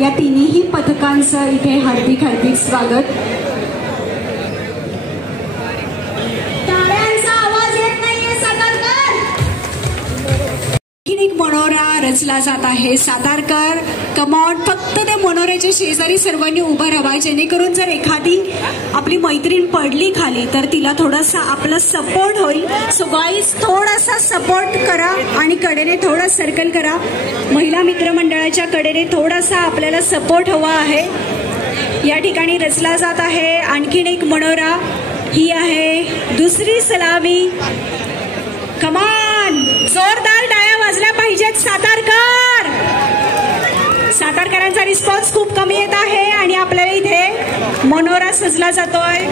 या तिन्ही पथकांचं इथे हार्दिक हार्दिक स्वागत। टाळ्यांचा आवाज येत नाहीये सातारकर। एक मनोरा रचला जात आहे। सातारकर कमॉन, फक्त त्या मनोऱ्याच्या शेजारी सर्वांनी उभं राहावं, जेणेकरून जर एखादी आपली मैत्रीण पडली खाली तर तिला थोडासा आपला सपोर्ट होईल। सो गाईज, थोडासा सपोर्ट करा आणि कडेने थोडा सर्कल करा। महिला मित्रमंडळाच्या कडेने थोडासा आपल्याला सपोर्ट हवा आहे। या ठिकाणी रचला जात आहे आणखीन एक मनोरा। ही आहे दुसरी सलामी। कमान, जोरदार टाळ्या वाजल्या पाहिजेत सातारकर। सातारकरांचा रिस्पॉन्स खूप कमी येत आहे आणि आपल्याला इथे मनोरा सजला जातोय।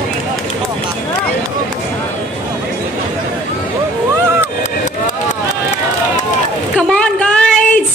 कम ऑन गाइज,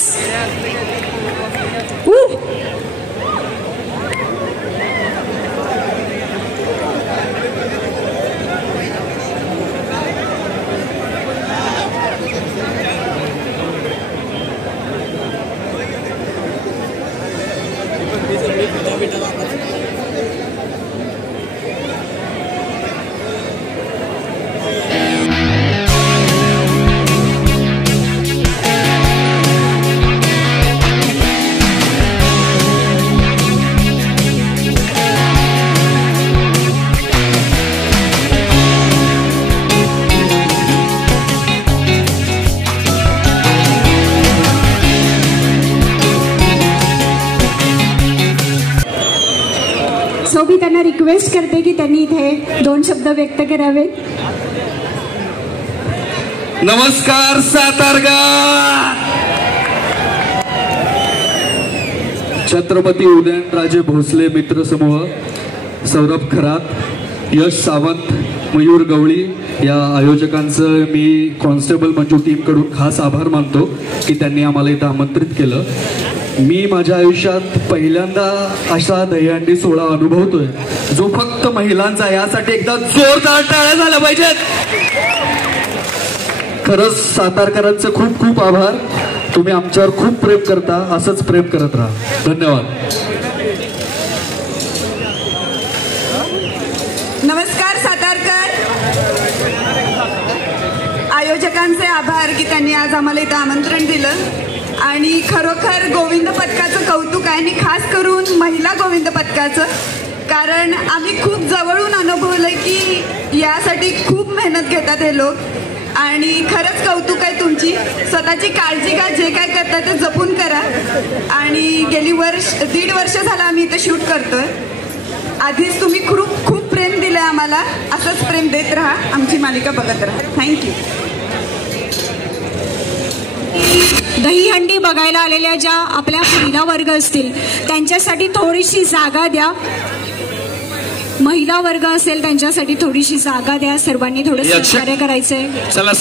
सो मी त्यांना रिक्वेस्ट करते की त्यांनी इथे 2 शब्द व्यक्त करावे। नमस्कार सातारकर। छत्रपती उदयनराजे भोसले मित्र समूह, सौरभ खरात, यश सावंत, मयूर गवळी या आयोजकांचं मी कॉन्स्टेबल मंजू टीम कडून खास आभार मानतो की त्यांनी आम्हाला इथं आमंत्रित केलं। मी माझ्या आयुष्यात पहिल्यांदा अशा दहीहंडी सोहळा अनुभवतोय जो फक्त महिलांचा। यासाठी एकदा जोरदार टाळ्या झाल्या पाहिजेत। खरंच सातारकरांचे खूप खूप आभार। तुम्ही आमच्यावर खूप प्रेम करता, असंच प्रेम करत राहा। धन्यवाद। नमस्कार सातारकर। आयोजकांचे आभार की त्यांनी आज आम्हाला इथं आमंत्रण दिलं आणि खरोखर गोविंद पथकाचं कौतुक आहे आणि खास करून महिला गोविंद पथकाचं, कारण आम्ही खूप जवळून अनुभवलं की यासाठी खूप मेहनत घेतात हे लोक आणि खरंच कौतुक आहे तुमची। स्वतःची काळजी घ्या, जे काय करता ते जपून करा। आणि गेली 1.5 वर्ष झालं आम्ही इथं शूट करतोय। आधीच तुम्ही खूप खूप प्रेम दिलंय आम्हाला, असंच प्रेम देत राहा, आमची मालिका बघत राहा। थँक्यू। दहीहंडी बघायला आलेल्या ज्या आपल्या महिला वर्ग असतील त्यांच्यासाठी थोडीशी जागा द्या। महिला वर्ग असेल त्यांच्यासाठी थोडीशी जागा द्या। सर्वांनी थोडं सहकार्य करायचंय। चला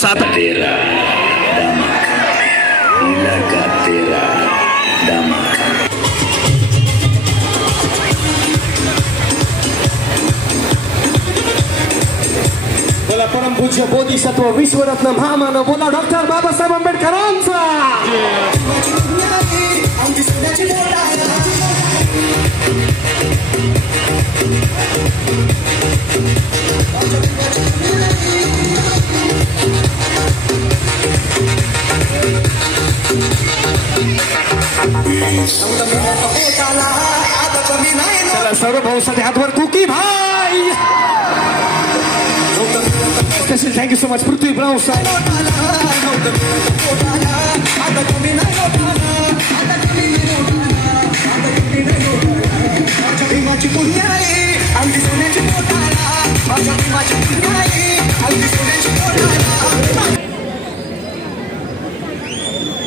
बोला परमपूज्य बोधिसत्व विश्वरत्न महामानव, बोला डॉक्टर बाबासाहेब आंबेडकरांचा। चला सर्व भाऊसाठी हातवर कुकी भाई। Thank you so much Prithvi Brown साहब।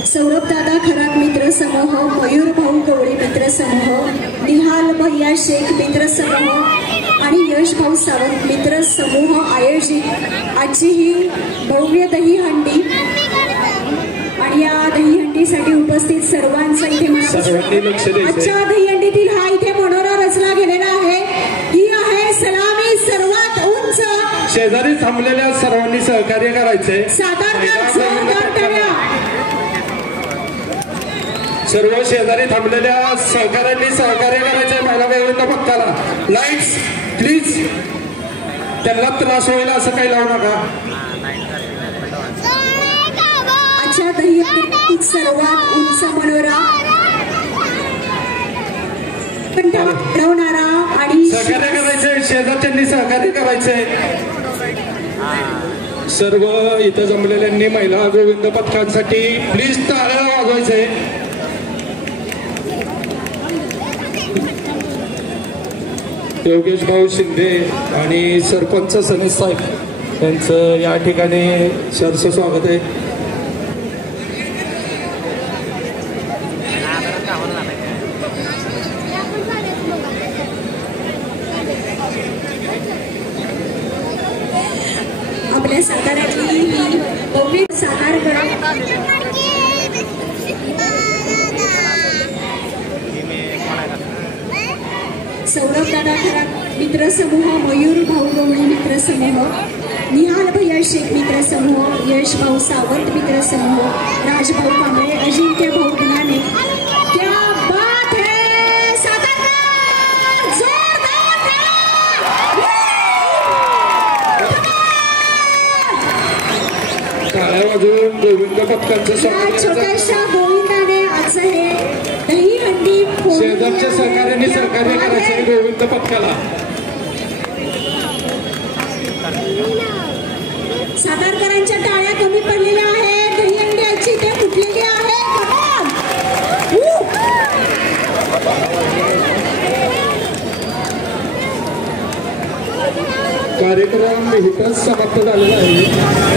सौरभ दादा खरात मित्र समूह, मयूर भाऊ गवळी मित्र समूह, निहाल भैया शेख मित्र समूह आणि यश भाऊ सावंत मित्र समूह आयोजित आजची ही भव्य दहीहंडी आणि या दहीहंडीसाठी उपस्थित सर्वांचा इथे आजच्या दहीहंडीतील हा इथे मनोरा रचला गेलेला आहे। ही आहे सलामी सर्वात उंच। शेजारी थांबलेल्या सर्वांनी सहकार्य करायचे। सातारकर जोरदार टाळ्या। सर्व शेजारी थांबलेल्या सहकाऱ्यांनी सहकार्य करायचे महिला गोविंद पथकाला. लाईट्स प्लीज, त्यांना त्रास होईल असं काही लावू नका. आजच्या दहीहंडीतील सर्वात उंच मनोरा पण वाढवणारा आणि सहकार्य करायचंय, शेजारच्यांनी सहकार्य करायचंय. सर्व इथं जमलेल्यांनी महिला गोविंद पथकांसाठी प्लीज टाळ्या वाजवायचंय. योगेश भाऊ शिंदे आणि सरपंच सनीस साहेब यांचं या ठिकाणी सहर्ष स्वागत आहे. आपल्या साताऱ्यातली ही भव्य सातारकर सौरभ दादा खरात मित्रसमूह, मयूर भाऊ गवळी मित्रसमूह, निहाल भैया शेख मित्रसमूह, यश भाऊ सावंत मित्रसमूह, राजभाऊ कांबळे, अजिंक्य भाऊ गुन्हाने. क्या बात है सातारकर, जोरदार टाळ्या वाजवून गोविंद पथकांचं स्वागत. छोट्याशा गोविंदाने आज हे दहीहंडी शेजारच्या सहकार्याने सहकार्य करायचं गोविंद पथकाला. सातारकरांच्या टाळ्या कमी पडलेल्या आहेत. दहीहंडी ते फुटलेली आहे. कार्यक्रम इथंच समाप्त झालेला आहे.